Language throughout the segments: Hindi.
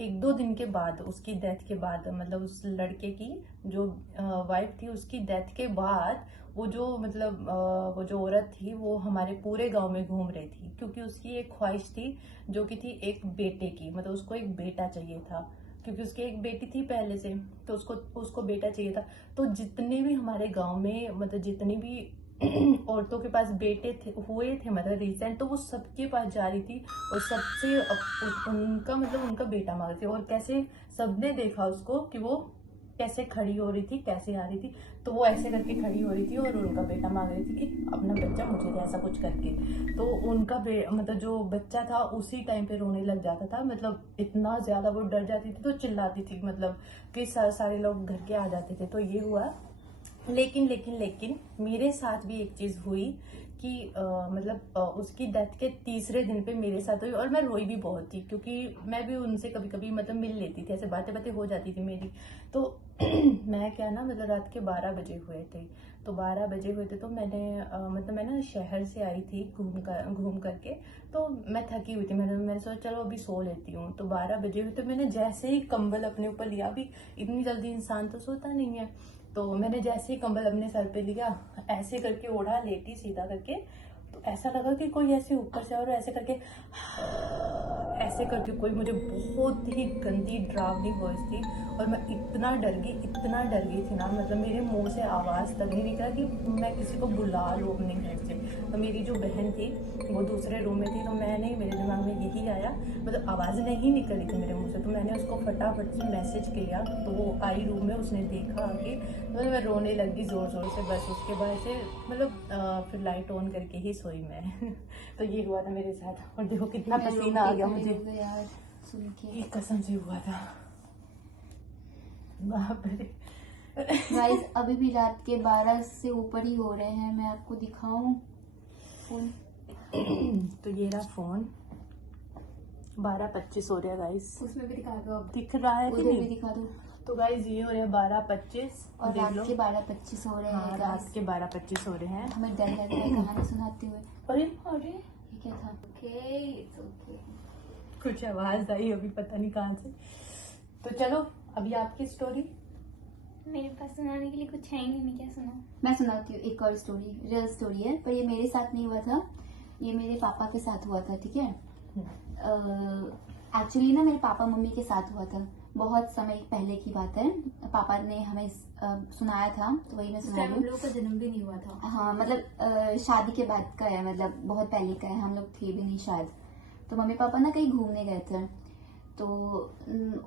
एक दो दिन के बाद, उसकी डेथ के बाद, मतलब उस लड़के की जो वाइफ थी उसकी डेथ के बाद, वो जो मतलब वो जो औरत थी वो हमारे पूरे गांव में घूम रही थी, क्योंकि उसकी एक ख्वाहिश थी जो कि थी एक बेटे की, मतलब उसको एक बेटा चाहिए था, क्योंकि उसकी एक बेटी थी पहले से, तो उसको उसको बेटा चाहिए था। तो जितने भी हमारे गांव में मतलब जितनी भी औरतों के पास बेटे थे हुए थे मतलब रिसेंट, तो वो सबके पास जा रही थी और सबसे उनका मतलब उनका बेटा मांग रही थी। और कैसे सबने देखा उसको कि वो कैसे खड़ी हो रही थी, कैसे आ रही थी, तो वो ऐसे करके खड़ी हो रही थी और उनका बेटा मांग रही थी कि अपना बच्चा मुझे दे, ऐसा कुछ करके। तो उनका मतलब जो बच्चा था उसी टाइम पे रोने लग जाता था, मतलब इतना ज्यादा वो डर जाती थी तो चिल्लाती थी, मतलब कि सारे लोग घर के आ जाते थे। तो ये हुआ। लेकिन लेकिन लेकिन मेरे साथ भी एक चीज हुई कि मतलब उसकी डेथ के तीसरे दिन पे मेरे साथ हुई, और मैं रोई भी बहुत थी, क्योंकि मैं भी उनसे कभी कभी मतलब मिल लेती थी, ऐसे बातें बातें हो जाती थी मेरी। तो मैं क्या ना, मतलब रात के 12 बजे हुए थे, तो 12 बजे हुए थे तो मैंने मतलब मैं ना शहर से आई थी घूम करके, तो मैं थकी हुई थी, मैंने सोचा चलो अभी सो लेती हूँ। तो 12 बजे हुए तो मैंने जैसे ही कंबल अपने ऊपर लिया, अभी इतनी जल्दी इंसान तो सोता नहीं है, तो मैंने जैसे ही कंबल अपने सर पे लिया, ऐसे करके ओढ़ा, लेटी सीधा करके, तो ऐसा लगा कि कोई ऐसे ऊपर से और ऐसे करके कोई मुझे बहुत ही गंदी डरावनी वॉइस थी। और मैं इतना डर गई थी ना, मतलब मेरे मुंह से आवाज तक नहीं निकला कि मैं किसी को बुला लूँ अपने घर से। तो मेरी जो बहन थी वो दूसरे रूम में थी, तो मैंने, मेरे दिमाग में यही आया, मतलब आवाज नहीं निकल रही थी मेरे मुंह से, तो मैंने उसको फटाफट से मैसेज किया, तो वो आई रूम में, उसने देखा आके, मतलब मैं रोने लगी जोर जोर से। बस उसके बाद से मतलब फिर लाइट ऑन करके ही सोई मैं। तो ये हुआ था मेरे साथ, और देखो कितना पसीना आ गया मुझे यार सुन के। ये कसम से हुआ था। बाप रे। गाइस अभी भी रात के 12 से ऊपर ही हो रहे हैं। मैं आपको दिखाऊं फोन? तो ये रहा फोन, 12:25 हो रहा है गाइस। उसमें भी दिखा दो, अब दिख रहा है कि उधर भी नहीं? दिखा दो। तो गाइस ये हो रहा है 12:25, और देख रात लो। के 12:25 हो रहे हाँ, हैं रात गाइस। के 12:25 हो रहे हैं। हमें डर लग रहा है कहानी सुनाते हुए। अरे अरे, ये क्या था? Okay it's okay. कुछ आवाज आई अभी, पता नहीं कहाँ से। तो चलो अभी आपकी स्टोरी। मेरे पास सुनाने के लिए कुछ है ही नहीं, मैं क्या सुनाऊं? मैं सुनाती हूँ एक और स्टोरी, रियल स्टोरी है, पर ये मेरे साथ नहीं हुआ था, ये मेरे पापा के साथ हुआ था। ठीक है, एक्चुअली ना मेरे पापा मम्मी के साथ हुआ था, बहुत समय पहले की बात है। पापा ने हमें सुनाया था, तो वही मैं सुना रही हूँ। हम लोग का जन्म भी नहीं हुआ था। हाँ मतलब शादी के बाद का है, मतलब बहुत पहले का है, हम लोग थे भी नहीं शायद। तो मम्मी पापा ना कहीं घूमने गए थे, तो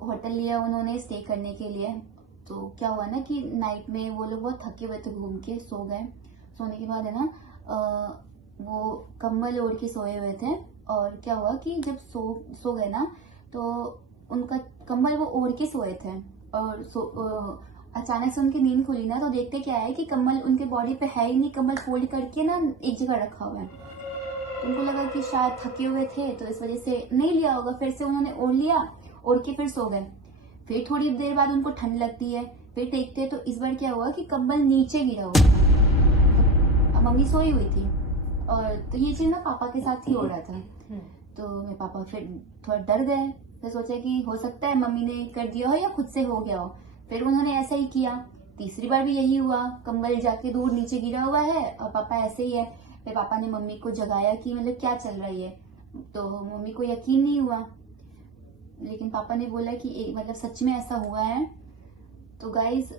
होटल लिया उन्होंने स्टे करने के लिए। तो क्या हुआ ना कि नाइट में वो लोग बहुत थके हुए थे, घूम के सो गए। सोने के बाद है ना वो कंबल ओढ़ के सोए हुए थे, और क्या हुआ कि जब सो गए ना, तो उनका कंबल वो ओढ़ के सोए थे, और अचानक से उनकी नींद खुली ना, तो देखते क्या है कि कंबल उनके बॉडी पे है ही नहीं, कंबल फोल्ड करके ना एक जगह रखा हुआ है। तो उनको लगा कि शायद थके हुए थे तो इस वजह से नहीं लिया होगा, फिर से उन्होंने ओढ़ लिया, ओढ़ के फिर सो गए। फिर थोड़ी देर बाद उनको ठंड लगती है, फिर देखते तो इस बार क्या हुआ कि कंबल नीचे गिरा हुआ था। तो मम्मी सोई हुई थी, और तो ये चीज ना पापा के साथ ही हो रहा था। तो मेरे पापा फिर थोड़ा डर गए, फिर सोचे कि हो सकता है मम्मी ने कर दिया हो या खुद से हो गया हो। फिर उन्होंने ऐसा ही किया, तीसरी बार भी यही हुआ, कंबल जाके दूर नीचे गिरा हुआ है और पापा ऐसे ही है। फिर पापा ने मम्मी को जगाया कि मतलब क्या चल रहा है, तो मम्मी को यकीन नहीं हुआ, लेकिन पापा ने बोला कि मतलब सच में ऐसा हुआ है। तो गाइज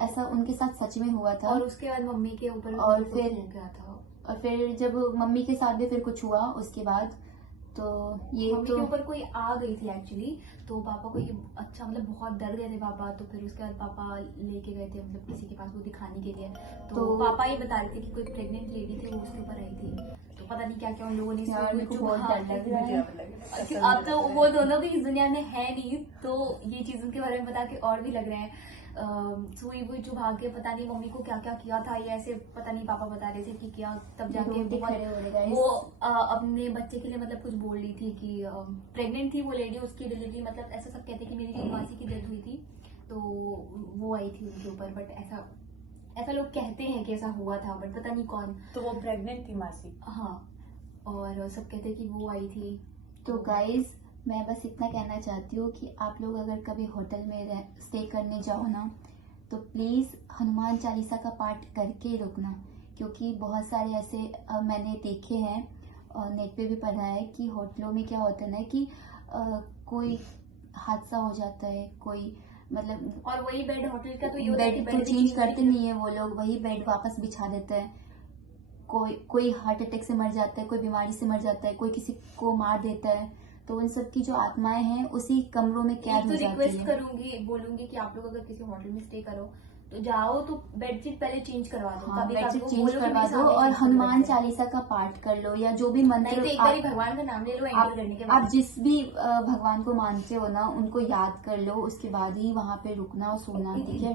ऐसा उनके साथ सच में हुआ था। और उसके बाद मम्मी के ऊपर और कुछ फिर हो गया था। और फिर जब मम्मी के साथ भी फिर कुछ हुआ उसके बाद, तो ये मम्मी तो के ऊपर कोई आ गई थी एक्चुअली, तो पापा को ये अच्छा मतलब बहुत डर गए थे पापा। तो फिर उसके बाद पापा लेके गए थे मतलब किसी के पास वो दिखाने के लिए। तो पापा ये बता रहे थे कि कोई प्रेग्नेंट लेडी थी, वो उसके ऊपर आई थी, तो पता नहीं क्या क्या उन लोगों ने यार मेरे को बहुत डर लग रहा है। अब तो वो दोनों भी इस दुनिया में है नहीं, तो ये चीज उनके बारे में बता के और भी लग रहा है। सुई वुई चुभा के पता नहीं मम्मी को क्या क्या किया था, ये ऐसे पता नहीं पापा बता रहे थे कि क्या, तब जाके वो अपने बच्चे के लिए मतलब कुछ बोल रही थी कि प्रेग्नेंट थी वो लेडी, उसकी डिलीवरी मतलब ऐसा सब कहते कि मेरी मासी की डेथ हुई थी, तो वो आई थी उनके ऊपर। बट ऐसा लोग कहते हैं कि ऐसा हुआ था, बट पता नहीं कौन। तो वो प्रेग्नेंट थी मासी? हाँ, और सब कहते कि वो आई थी। तो गाइज मैं बस इतना कहना चाहती हूँ कि आप लोग अगर कभी होटल में स्टे करने जाओ ना, तो प्लीज़ हनुमान चालीसा का पाठ करके रुकना, क्योंकि बहुत सारे ऐसे मैंने देखे हैं और नेट पे भी पढ़ा है कि होटलों में क्या होता है ना कि कोई हादसा हो जाता है, कोई मतलब और वही बेड होटल का तो ये होता है कि बेड तो बेड चेंज करते नहीं है वो लोग, वही बेड वापस बिछा देते हैं। कोई हार्ट अटैक से मर जाता है, कोई बीमारी से मर जाता है, कोई किसी को मार देता है, तो उन सब की जो आत्माएं हैं उसी कमरों में कैद हो तो जाती रिक्वेस्ट है। करूंगी, बोलूंगी कि आप लोग अगर किसी होटल में स्टे करो तो जाओ तो बेडशीट पहले चेंज करवा दो। हाँ, कभी बेडशीट कभी चेंज बोलो कि करवा मेरे दो सामने और change करो हनुमान बेडशीट। चालीसा का पाठ कर लो, या जो भी नहीं मंत्र तो एक बार भगवान का नाम ले लो एंटर करने के आप बाद। जिस भी भगवान को मानते हो ना, उनको याद कर लो, उसके बाद ही वहां पे रुकना और सोना, ठीक है?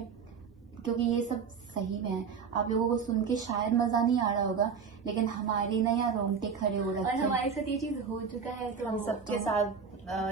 क्योंकि ये सब सही में है। आप लोगों को सुन के शायद मजा नहीं आ रहा होगा, लेकिन हमारे ना यहाँ रोंगटे खड़े हो और रखे हैं। हमारे साथ ये चीज हो चुका है तो हम सबके साथ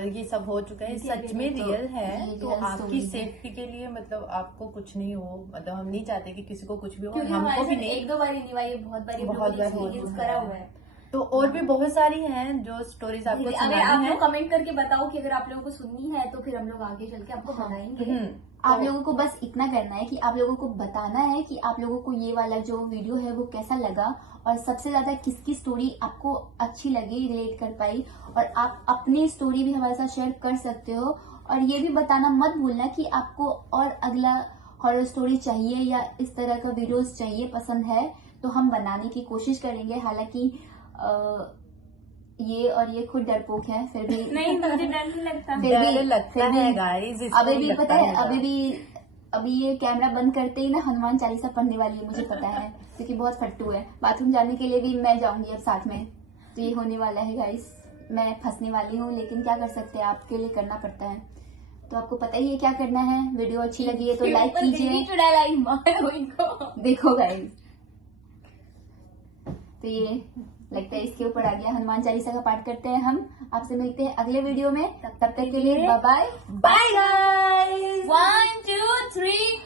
ये सब हो चुका है, सच में तो रियल है। ये तो real आपकी story है। सेफ्टी के लिए मतलब आपको कुछ नहीं हो, मतलब हम नहीं चाहते कि किसी को कुछ भी हो, और क्योंकि हमारे हमको भी साथ नहीं। एक दो बार नहीं हुआ, ये बहुत बार बहुत बार हो एक्सपीरियंस चुका करा है। हुआ है। तो और भी बहुत सारी हैं जो स्टोरीज आपको अगर आप सुनानी है। लोग कमेंट करके बताओ कि अगर आप लोगों को सुननी है तो फिर हम लोग आगे चल के आपको हाँ। बताएंगे। आप लोगों को बस इतना करना है कि आप लोगों को बताना है कि आप लोगों को ये वाला जो वीडियो है वो कैसा लगा, और सबसे ज्यादा किसकी स्टोरी आपको अच्छी लगी, रिलेट कर पाई, और आप अपनी स्टोरी भी हमारे साथ शेयर कर सकते हो। और ये भी बताना मत भूलना कि आपको और अगला हॉरर स्टोरी चाहिए या इस तरह का वीडियोस चाहिए, पसंद है तो हम बनाने की कोशिश करेंगे। हालांकि ये और ये खुद डरपोक है, फिर भी नहीं मुझे डर नहीं लगता। फिर भी डर लगता है गाइस, अभी भी पता है, अभी ये कैमरा बंद करते ही ना हनुमान चालीसा पढ़ने वाली है, मुझे पता है, क्योंकि बहुत फट्टू है। बाथरूम जाने के लिए भी मैं जाऊंगी अब साथ में, तो ये होने वाला है गाइस। मैं फंसने वाली हूँ, लेकिन क्या कर सकते हैं, आपके लिए करना पड़ता है। तो आपको पता ही है क्या करना है। वीडियो अच्छी लगी है तो लाइक कीजिए। देखो गाइस, तो ये लगता है इसके ऊपर आ गया। हनुमान चालीसा का पाठ करते हैं हम। आपसे मिलते हैं अगले वीडियो में, तब तक के लिए बाय बाय। Bye guys. 1 2 3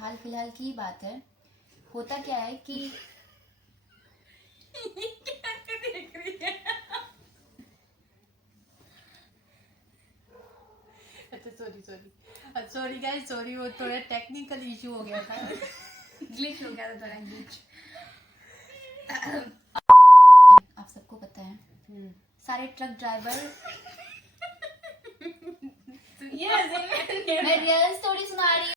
हाल फिलहाल की बात है, होता क्या है कि देख रही है। अच्छा सॉरी गाइस, सॉरी, वो थोड़ा टेक्निकल इशू हो गया था। ग्लिच हो गया था थोड़ा ग्लिच। आप सबको पता है, सारे ट्रक ड्राइवर ये मैं रियल स्टोरी सुना रही